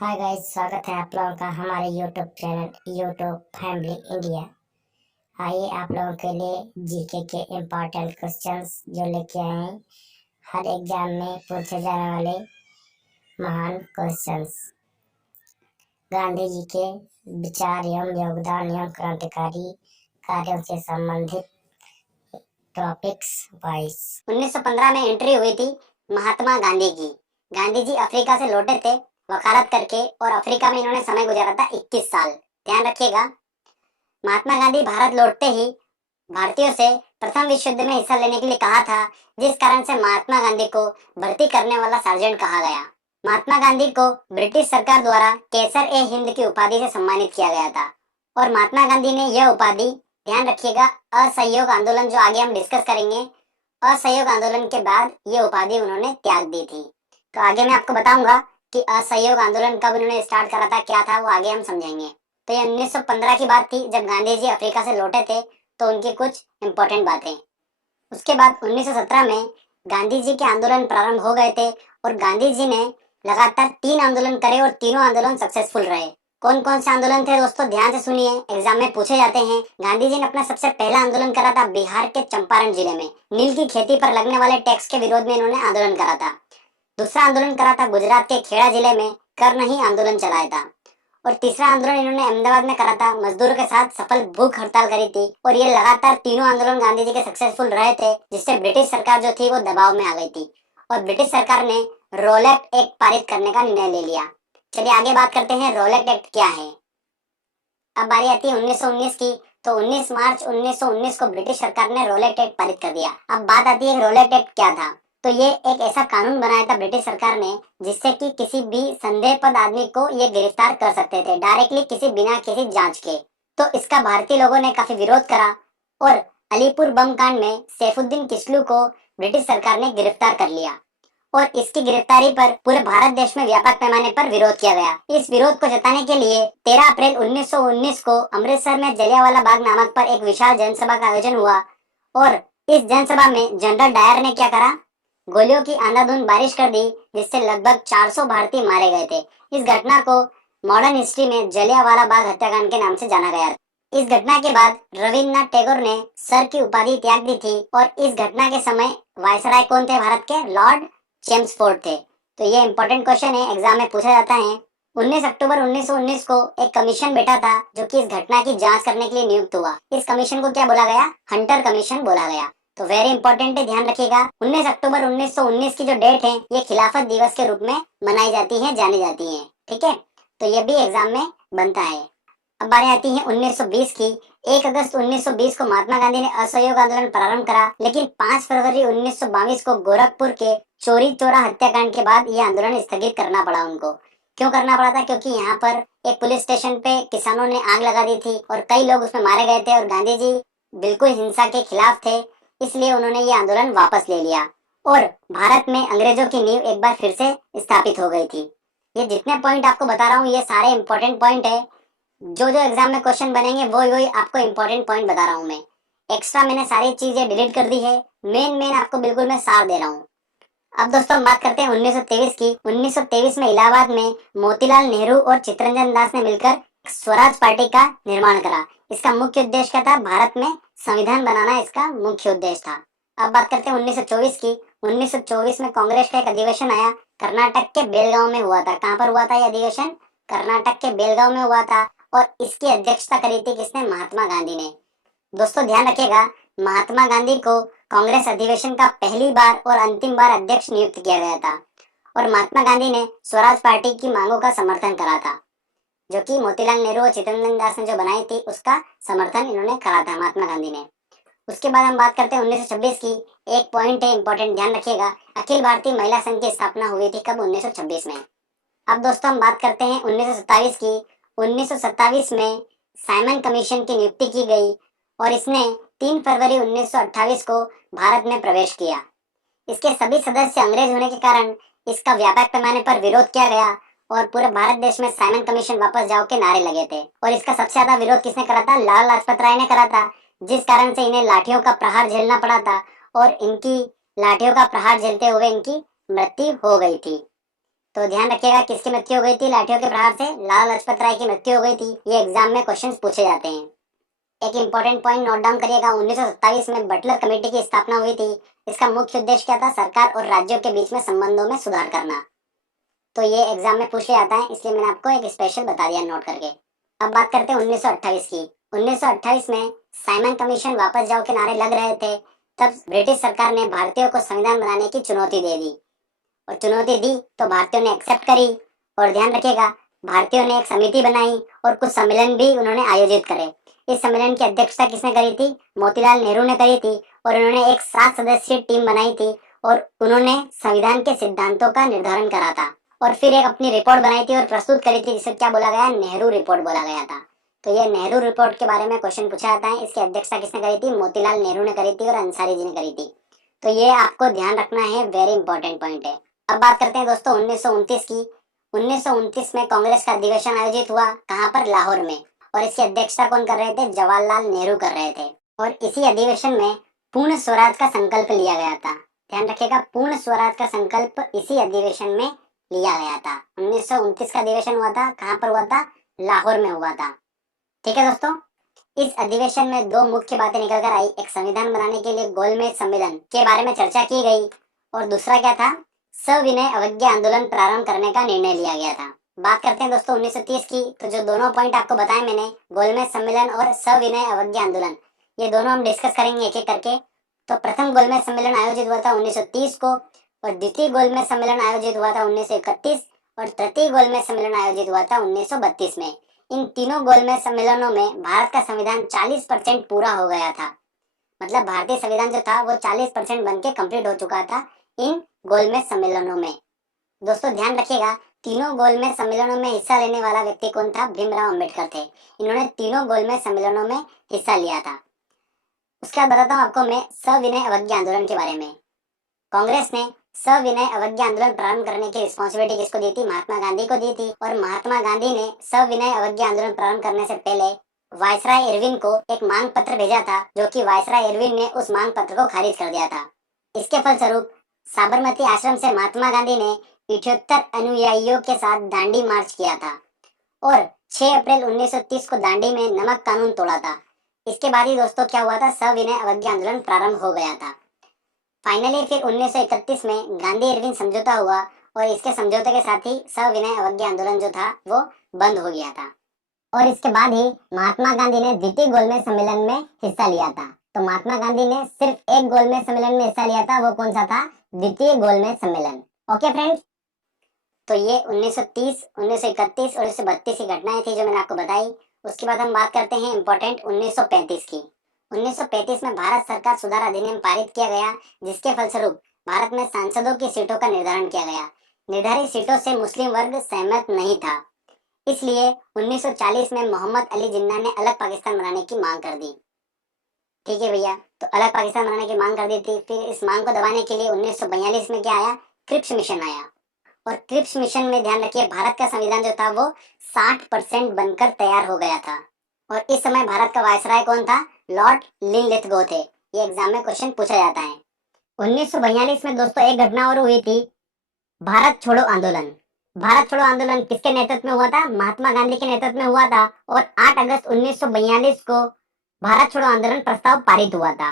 Hi guys, स्वागत है आप लोगों का हमारे YouTube channel YouTube family India. आइए आप लोगों के लिए जीके के इम्पोर्टेंट क्वेश्चंस जो लेके आए हैं हर एग्जाम में पूछे जाने वाले महान क्वेश्चंस। गांधी जी के विचार एवं योगदान एवं क्रांतिकारी कार्यों से संबंधित टॉपिक्स वाइज। 1915 में एंट्री हुई थी महात्मा गांधी की। गांधी जी अफ्रीका से लौटे थे वकालत करके, और अफ्रीका में इन्होंने समय गुजारा था 21 साल। ध्यान रखिएगा, महात्मा गांधी भारत लौटते ही भारतीयों से प्रथम विश्व युद्ध में हिस्सा लेने के लिए कहा था, जिस कारण से महात्मा गांधी को भर्ती करने वाला सार्जेंट कहा गया। महात्मा गांधी को ब्रिटिश सरकार द्वारा केसर ए हिंद की उपाधि से सम्मानित किया गया था, और महात्मा गांधी ने यह उपाधि, ध्यान रखिएगा, असहयोग आंदोलन जो आगे हम डिस्कस करेंगे, असहयोग आंदोलन के बाद ये उपाधि उन्होंने त्याग दी थी। तो आगे मैं आपको बताऊंगा कि असहयोग आंदोलन कब उन्होंने स्टार्ट करा था, क्या था, वो आगे हम समझेंगे। तो ये 1915 की बात थी जब गांधी जी अफ्रीका से लौटे थे, तो उनकी कुछ इंपॉर्टेंट बातें। उसके बाद 1917 में गांधी जी के आंदोलन प्रारंभ हो गए थे, और गांधी जी ने लगातार 3 आंदोलन करे और तीनों आंदोलन सक्सेसफुल रहे। कौन कौन से आंदोलन थे दोस्तों, ध्यान से सुनिए, एग्जाम में पूछे जाते हैं। गांधी जी ने अपना सबसे पहला आंदोलन करा था बिहार के चंपारण जिले में। नील की खेती पर लगने वाले टैक्स के विरोध में इन्होंने आंदोलन करा था। दूसरा आंदोलन करा था गुजरात के खेड़ा जिले में, कर नहीं आंदोलन चलाया था। और तीसरा आंदोलन इन्होंने अहमदाबाद में करा था, मजदूरों के साथ सफल भूख हड़ताल करी थी। और ये लगातार तीनों आंदोलन गांधी जी के सक्सेसफुल रहे थे, जिससे ब्रिटिश सरकार जो थी वो दबाव में आ गई थी, और ब्रिटिश सरकार ने रोलेट एक्ट पारित करने का निर्णय ले लिया। चलिए आगे बात करते हैं, रोलेट एक्ट क्या है। अब बारी आती है 1919 की। तो 19 मार्च 1919 को ब्रिटिश सरकार ने रोलेट एक्ट पारित कर दिया। अब बात आती है रोलेट एक्ट क्या था। तो ये एक ऐसा कानून बनाया था ब्रिटिश सरकार ने, जिससे कि किसी भी संदेहपद आदमी को ये गिरफ्तार कर सकते थे डायरेक्टली, किसी बिना किसी जांच के। तो इसका भारतीय लोगों ने काफी विरोध करा, और अलीपुर बम कांड में सैफुद्दीन किस्लू को ब्रिटिश सरकार ने गिरफ्तार कर लिया, और इसकी गिरफ्तारी पर पूरे भारत देश में व्यापक पैमाने पर विरोध किया गया। इस विरोध को जताने के लिए 13 अप्रैल 1919 को अमृतसर में जलियांवाला बाग नामक पर एक विशाल जनसभा का आयोजन हुआ, और इस जनसभा में जनरल डायर ने क्या करा, गोलियों की अंधाधुंध बारिश कर दी, जिससे लगभग 400 भारतीय मारे गए थे। इस घटना को मॉडर्न हिस्ट्री में जलियांवाला बाग हत्याकांड के नाम से जाना गया। इस घटना के बाद रविन्द्रनाथ टैगोर ने सर की उपाधि त्याग दी थी, और इस घटना के समय वायसराय कौन थे भारत के, लॉर्ड चेम्सफोर्ड थे। तो ये इंपॉर्टेंट क्वेश्चन है, एग्जाम में पूछा जाता है। 19 अक्टूबर 1919 को एक कमीशन बैठा था, जो कि इस घटना की जांच करने के लिए नियुक्त हुआ। इस कमीशन को क्या बोला गया, हंटर कमीशन बोला गया। तो वेरी इंपॉर्टेंट है, ध्यान रखिएगा। 19 अक्टूबर 1919 की जो डेट है, ये खिलाफत दिवस के रूप में मनाई जाती है, जानी जाती है। ठीक है, तो ये भी एग्जाम में बनता है। अब बारी आती है 1920 की। 1 अगस्त 1920 को महात्मा गांधी ने असहयोग आंदोलन प्रारंभ करा, लेकिन 5 फरवरी 1922 को गोरखपुर के चोरी चौरा हत्याकांड के बाद यह आंदोलन स्थगित करना पड़ा उनको। क्यों करना पड़ा था, क्योंकि यहाँ पर एक पुलिस स्टेशन पे किसानों ने आग लगा दी थी, और कई लोग उसमें मारे गए थे, और गांधी जी बिल्कुल हिंसा के खिलाफ थे, इसलिए उन्होंने ये आंदोलन वापस ले लिया, और भारत में अंग्रेजों की नींव एक बार फिर से स्थापित हो गई थी। ये जितने पॉइंट आपको बता रहा हूँ, ये सारे इंपॉर्टेंट पॉइंट है। जो जो एग्जाम में क्वेश्चन बनेंगे वही आपको इंपॉर्टेंट पॉइंट बता रहा हूँ मैं। एक्स्ट्रा मैंने सारी चीजें डिलीट कर दी है, मेन आपको बिल्कुल मैं सार दे रहा हूँ। अब दोस्तों हम बात करते हैं 1923 की। 1923 में इलाहाबाद में मोतीलाल नेहरू और चित्तरंजन दास ने मिलकर स्वराज पार्टी का निर्माण करा। इसका मुख्य उद्देश्य क्या था, भारत में संविधान बनाना इसका मुख्य उद्देश्य था। अब बात करते हैं 1924 की। 1924 में कांग्रेस का एक अधिवेशन आया, कर्नाटक के बेलगांव में हुआ था। कहाँ पर हुआ था यह अधिवेशन, कर्नाटक के बेलगांव में हुआ था, और इसकी अध्यक्षता करी थी किसने, महात्मा गांधी ने। दोस्तों ध्यान रखिएगा, महात्मा गांधी को कांग्रेस अधिवेशन का पहली बार और अंतिम बार अध्यक्ष नियुक्त किया गया था, और महात्मा गांधी ने स्वराज पार्टी की मांगों का समर्थन करा था, जो कि मोतीलाल नेहरू और चित्तरंजन दास ने जो बनाई थी उसका समर्थन इन्होंने करा था महात्मा गांधी ने। उसके बाद हम बात करते हैं 1926 की। एक पॉइंट है इंपॉर्टेंट, ध्यान रखिएगा, अखिल भारतीय महिला संघ की स्थापना हुई थी कब, 1926 में। अब दोस्तों हम बात करते हैं 1927 की। 1927 में साइमन कमीशन की नियुक्ति की गई, और इसने 3 फरवरी 1928 को भारत में प्रवेश किया। इसके सभी सदस्य अंग्रेज होने के कारण इसका व्यापक पैमाने पर विरोध किया गया, और पूरे भारत देश में साइमन कमीशन वापस जाओ के नारे लगे थे। और इसका सबसे ज्यादा विरोध किसने करा था, लाला लाजपत राय ने करा था, जिस कारण से इन्हें लाठियों का प्रहार झेलना पड़ा था, और इनकी लाठियों का प्रहार झेलते हुए इनकी मृत्यु हो गई थी। तो ध्यान रखिएगा किसकी मृत्यु हो गई थी लाठियों के प्रहार से? लाला लाजपत राय की मृत्यु हो गई थी। ये एग्जाम में क्वेश्चंस पूछे जाते हैं। एक इंपॉर्टेंट पॉइंट नोट डाउन करिएगा, 1927 में बटलर कमेटी की स्थापना हुई थी। इसका मुख्य उद्देश्य क्या था? सरकार और राज्यों के बीच में संबंधों में सुधार करना। तो ये एग्जाम में पूछ लिया जाता है, इसलिए मैंने आपको एक स्पेशल बता दिया नोट करके। अब बात करते हैं 1928 की। 1928 में साइमन कमीशन वापस जाओ के नारे लग रहे थे। तब ब्रिटिश सरकार ने भारतीयों को संविधान बनाने की चुनौती दे दी, और चुनौती दी तो भारतीयों ने एक्सेप्ट करी। और ध्यान रखिएगा, भारतीयों ने एक समिति बनाई और कुछ सम्मेलन भी उन्होंने आयोजित करे। इस सम्मेलन की अध्यक्षता किसने करी थी? मोतीलाल नेहरू ने करी थी। और उन्होंने एक 7 सदस्यीय टीम बनाई थी और उन्होंने संविधान के सिद्धांतों का निर्धारण करा था, और फिर एक अपनी रिपोर्ट बनाई थी और प्रस्तुत करी थी, जिसे क्या बोला गया? नेहरू रिपोर्ट बोला गया था। तो ये नेहरू रिपोर्ट के बारे में क्वेश्चन पूछा जाता है। इसकी अध्यक्षता किसने करी थी? मोतीलाल नेहरू ने करी थी और अंसारी जी ने करी थी। तो ये आपको ध्यान रखना है, वेरी इंपॉर्टेंट पॉइंट है। अब बात करते हैं दोस्तों 1929 की। 1929 में कांग्रेस का अधिवेशन आयोजित हुआ। कहां पर? लाहौर में। और इसकी अध्यक्षता कौन कर रहे थे? जवाहरलाल नेहरू कर रहे थे। और इसी अधिवेशन में पूर्ण स्वराज का संकल्प लिया गया था। ध्यान रखिएगा, पूर्ण स्वराज का संकल्प इसी अधिवेशन में लिया गया था। 1929 का अधिवेशन हुआ था। कहां पर हुआ था? लाहौर में हुआ था। ठीक है दोस्तों, इस अधिवेशन में दो मुख्य बातें निकल कर आई। एक, संविधान बनाने के लिए गोलमेज सम्मेलन के बारे में चर्चा की गई, और दूसरा क्या था? सविनय अवज्ञा आंदोलन प्रारंभ करने का निर्णय लिया गया था। बात करते हैं दोस्तों 1930 की। तो जो दोनों पॉइंट आपको बताए मैंने, गोलमेज सम्मेलन और सविनय अवज्ञा आंदोलन, ये दोनों हम डिस्कस करेंगे एक एक करके। तो प्रथम गोलमेज सम्मेलन आयोजित हुआ था 1930 को, और द्वितीय गोलमेज सम्मेलन आयोजित हुआ था 1931, और तृतीय गोलमेज सम्मेलन आयोजित हुआ था 1932 में। इन तीनों गोलमेज सम्मेलनों में भारत का संविधान 40% पूरा हो गया था। मतलब भारतीय संविधान जो था वो 40% बन के कंप्लीट हो चुका था इन गोलमेज सम्मेलनों में। दोस्तों ध्यान रखिएगा, तीनों गोलमेज सम्मेलनों में हिस्सा लेने वाला व्यक्ति कौन था? भीमराव अंबेडकर थे। इन्होंने तीनों गोलमेज सम्मेलनों में हिस्सा लिया था। उसके बाद बताता हूँ आपको मैं सविनय अवज्ञा आंदोलन के बारे में। कांग्रेस ने सविनय अवज्ञा आंदोलन प्रारंभ करने की रिस्पॉन्सिबिलिटी किसको दी थी? महात्मा गांधी को दी थी। और महात्मा गांधी ने सविनय अवज्ञा आंदोलन प्रारंभ करने से पहले वायसराय इरविन को एक मांग पत्र भेजा था, जो कि वायसराय इरविन ने उस मांग पत्र को खारिज कर दिया था। इसके फलस्वरूप साबरमती आश्रम से महात्मा गांधी ने 78 अनुयायियों के साथ दांडी मार्च किया था, और 6 अप्रैल 1930 को दांडी में नमक कानून तोड़ा था। इसके बाद ही दोस्तों क्या हुआ था? सविनय अवज्ञा आंदोलन प्रारंभ हो गया था। फाइनली फिर 1931 में गांधी इरविन समझौता हुआ, और इसके समझौते के साथ ही सविनय अवज्ञा आंदोलन जो था वो बंद हो गया था। और इसके बाद ही महात्मा गांधी ने द्वितीय गोलमेज सम्मेलन में हिस्सा लिया था। तो महात्मा गांधी ने सिर्फ एक गोलमेज सम्मेलन में हिस्सा लिया था, वो कौन सा था? द्वितीय गोलमेज सम्मेलन। ओके फ्रेंड्स, तो ये 1930, 1931 और 1932 की घटनाएं थी जो मैंने आपको बताई। उसके बाद हम बात करते हैं इंपॉर्टेंट 1935 की। 1935 में भारत सरकार सुधार अधिनियम पारित किया गया, जिसके फलस्वरूप भारत में सांसदों की सीटों का निर्धारण किया गया। निर्धारित सीटों से मुस्लिम वर्ग सहमत नहीं था, इसलिए 1940 में मोहम्मद अली जिन्ना ने अलग पाकिस्तान बनाने की मांग कर दी। ठीक है भैया, तो अलग पाकिस्तान बनाने की मांग कर दी थी। फिर इस मांग को दबाने के लिए 1942 में क्या आया? क्रिप्स मिशन आया। और क्रिप्स मिशन में ध्यान रखिए, भारत का संविधान जो था वो 60% बनकर तैयार हो गया था। और इस समय भारत का वायसराय कौन था? लॉर्ड लिनलिथगो थे। ये एग्जाम में क्वेश्चन पूछा जाता है। 1942 में दोस्तों एक घटना और हुई थी, भारत छोड़ो आंदोलन। भारत छोड़ो आंदोलन किसके नेतृत्व में हुआ था? महात्मा गांधी के नेतृत्व में हुआ था। और 8 अगस्त 1942 को भारत छोड़ो आंदोलन प्रस्ताव पारित हुआ था।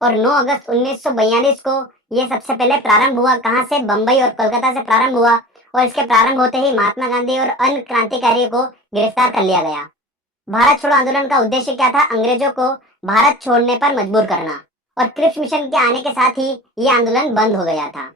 और 9 अगस्त 1942 को ये सबसे पहले प्रारंभ हुआ। कहां से? बंबई और कोलकाता से प्रारंभ हुआ। और इसके प्रारंभ होते ही महात्मा गांधी और अन्य क्रांतिकारियों को गिरफ्तार कर लिया गया। भारत छोड़ो आंदोलन का उद्देश्य क्या था? अंग्रेजों को भारत छोड़ने पर मजबूर करना। और क्रिप्स मिशन के आने के साथ ही ये आंदोलन बंद हो गया था।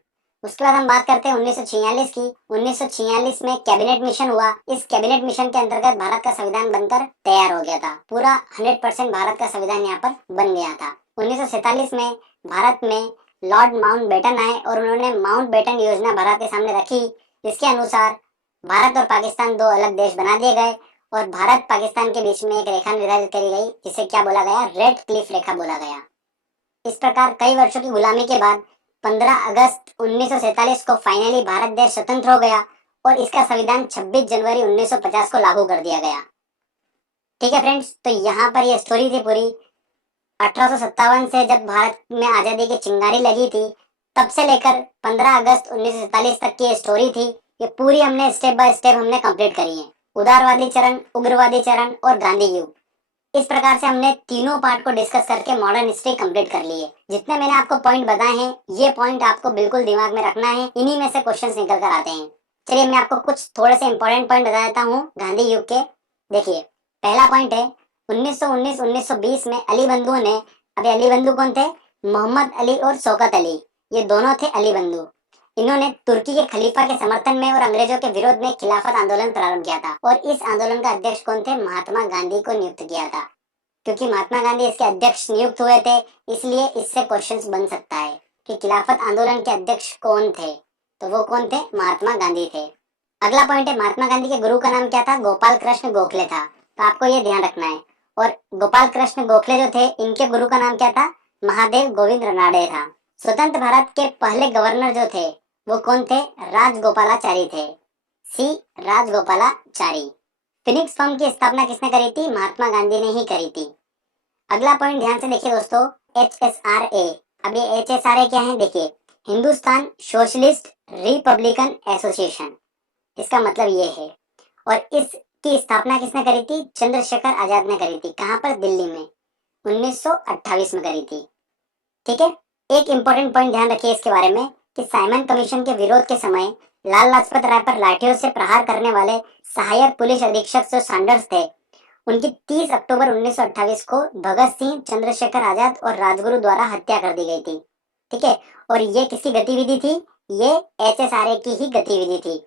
उसके बाद हम बात करते हैं 1946 की। 1946 में कैबिनेट मिशन हुआ। इस कैबिनेट मिशन के अंतर्गत भारत का संविधान बनकर तैयार हो गया था। पूरा 100% भारत का संविधान यहाँ पर बन गया था। 1947 में भारत में लॉर्ड माउंटबेटन आए और उन्होंने माउंटबेटन योजना भारत के सामने रखी, जिसके अनुसार भारत और पाकिस्तान दो अलग देश बना दिए गए और भारत पाकिस्तान के बीच में एक रेखा निर्धारित करी गई, जिसे क्या बोला गया? रेड क्लिफ रेखा बोला गया। इस प्रकार कई वर्षों की गुलामी के बाद 15 अगस्त 1947 को फाइनली भारत देश स्वतंत्र हो गया और इसका संविधान 26 जनवरी 1950 को लागू कर दिया गया। ठीक है फ्रेंड्स, तो यहाँ पर ये स्टोरी थी पूरी। 1857 से जब भारत में आजादी की चिंगारी लगी थी, तब से लेकर 15 अगस्त 1947 तक की ये स्टोरी थी। ये पूरी हमने स्टेप बाय स्टेप हमने कंप्लीट करी है। उदारवादी चरण, उग्रवादी चरण और गांधी युग, इस प्रकार से हमने तीनों पार्ट को डिस्कस करके मॉडर्न हिस्ट्री कंप्लीट कर ली है। जितने मैंने आपको पॉइंट बताए हैं, ये पॉइंट आपको बिल्कुल दिमाग में रखना है, इन्हीं में से क्वेश्चंस निकल कर आते हैं। चलिए मैं आपको कुछ थोड़े से इंपॉर्टेंट पॉइंट बता देता हूँ गांधी युग के। देखिए, पहला पॉइंट है 1919-1920 में अली बंधुओं ने, अभी अली बंधु कौन थे? मोहम्मद अली और शौकत अली, ये दोनों थे अली बंधु। इन्होंने तुर्की के खलीफा के समर्थन में और अंग्रेजों के विरोध में खिलाफत आंदोलन प्रारंभ किया था, और इस आंदोलन का अध्यक्ष कौन थे? महात्मा गांधी को नियुक्त किया था। क्योंकि महात्मा गांधी इसके अध्यक्ष नियुक्त हुए थे, इसलिए इससे क्वेश्चंस बन सकता है कि खिलाफत आंदोलन के अध्यक्ष कौन थे? तो वो कौन थे? महात्मा गांधी थे। अगला पॉइंट है, महात्मा गांधी के गुरु का नाम क्या था? गोपाल कृष्ण गोखले था। तो आपको ये ध्यान रखना है। और गोपाल कृष्ण गोखले जो थे, इनके गुरु का नाम क्या था? महादेव गोविंद रनाडे था। स्वतंत्र भारत के पहले गवर्नर जो थे, वो कौन थे? राजगोपालाचारी थे। सी राजगोपालाचारी। फिनिक्स फर्म की स्थापना किसने करी थी? महात्मा गांधी ने ही करी थी। अगला पॉइंट ध्यान से देखिए दोस्तों, HSRA। अब ये HSRA क्या है? देखिए, हिंदुस्तान सोशलिस्ट रिपब्लिकन एसोसिएशन, इसका मतलब ये है। और इसकी स्थापना किसने करी थी? चंद्रशेखर आजाद ने करी थी। कहां पर? दिल्ली में 1928 में करी थी। ठीक है। एक इंपॉर्टेंट पॉइंट ध्यान रखिए इसके बारे में कि साइमन कमीशन के विरोध के समय लाल लाजपत राय पर लाठियों से प्रहार करने वाले सहायक पुलिस अधीक्षक जो सैंडर्स थे, उनकी 30 अक्टूबर 1928 को भगत सिंह, चंद्रशेखर आजाद और राजगुरु द्वारा हत्या कर दी गई थी। ठीक है। और ये किसकी गतिविधि थी? ये HSRA की ही गतिविधि थी।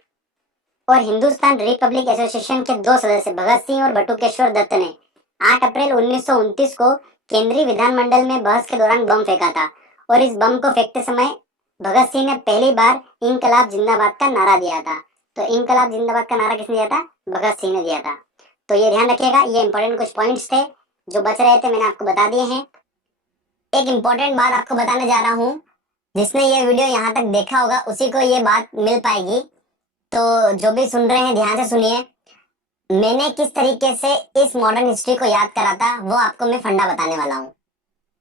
और हिंदुस्तान रिपब्लिक एसोसिएशन के दो सदस्य भगत सिंह और बटुकेश्वर दत्त ने 8 अप्रैल 1929 को केंद्रीय विधानमंडल में बहस के दौरान बम फेंका था। और इस बम को फेंकते समय भगत सिंह ने पहली बार इंकलाब जिंदाबाद का नारा दिया था। तो इंकलाब जिंदाबाद का नारा किसने दिया था? भगत सिंह ने दिया था। तो ये ध्यान रखिएगा, ये इंपॉर्टेंट कुछ पॉइंट्स थे जो बच रहे थे, मैंने आपको बता दिए हैं। एक इंपॉर्टेंट बात आपको बताने जा रहा हूँ, जिसने ये वीडियो यहाँ तक देखा होगा उसी को ये बात मिल पाएगी। तो जो भी सुन रहे हैं ध्यान से सुनिए। मैंने किस तरीके से इस मॉडर्न हिस्ट्री को याद करा था, वो आपको मैं फंडा बताने वाला हूँ।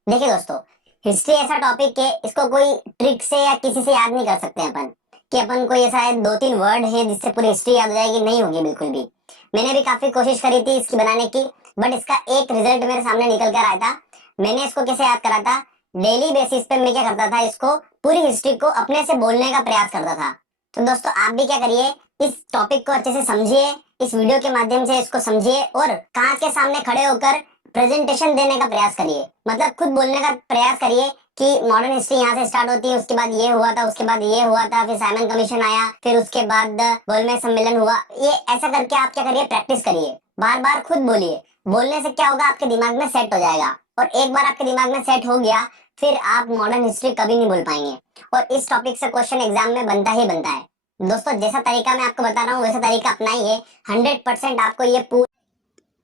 देखिए दोस्तों, हिस्ट्री ऐसा टॉपिक है, इसको कोई ट्रिक से या किसी से याद नहीं कर सकते अपन, कि अपन को ये शायद 2-3 वर्ड है जिससे पूरी हिस्ट्री याद हो जाएगी, नहीं होगी बिल्कुल भी। मैंने भी काफी कोशिश करी थी इसकी बनाने की, बट इसका एक रिजल्ट मेरे सामने निकल कर आया था। मैंने इसको कैसे याद करा था? डेली बेसिस पे मैं क्या करता था, इसको पूरी हिस्ट्री को अपने से बोलने का प्रयास करता था। तो दोस्तों आप भी क्या करिए, इस टॉपिक को अच्छे से समझिए, इस वीडियो के माध्यम से इसको समझिए और कांच के सामने खड़े होकर प्रेजेंटेशन देने का प्रयास करिए। मतलब खुद बोलने का प्रयास करिए कि मॉडर्न हिस्ट्री यहाँ से स्टार्ट होती है, उसके बाद ये हुआ था, उसके बाद ये हुआ था, फिर साइमन कमीशन आया, फिर उसके बाद गोलमेज सम्मेलन हुआ। ये ऐसा करके आप क्या करिए, प्रैक्टिस करिए, बार बार खुद बोलिए। बोलने से क्या होगा, आपके दिमाग में सेट हो जाएगा। और एक बार आपके दिमाग में सेट हो गया, फिर आप मॉडर्न हिस्ट्री कभी नहीं भूल पाएंगे। और इस टॉपिक से क्वेश्चन एग्जाम में बनता ही बनता है। दोस्तों जैसा तरीका मैं आपको बता रहा हूँ वैसा तरीका अपनाइए, 100% आपको ये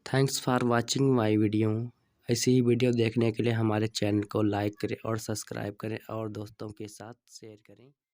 thanks for watching my video. ऐसी ही वीडियो देखने के लिए हमारे चैनल को लाइक करें और सब्सक्राइब करें और दोस्तों के साथ शेयर करें।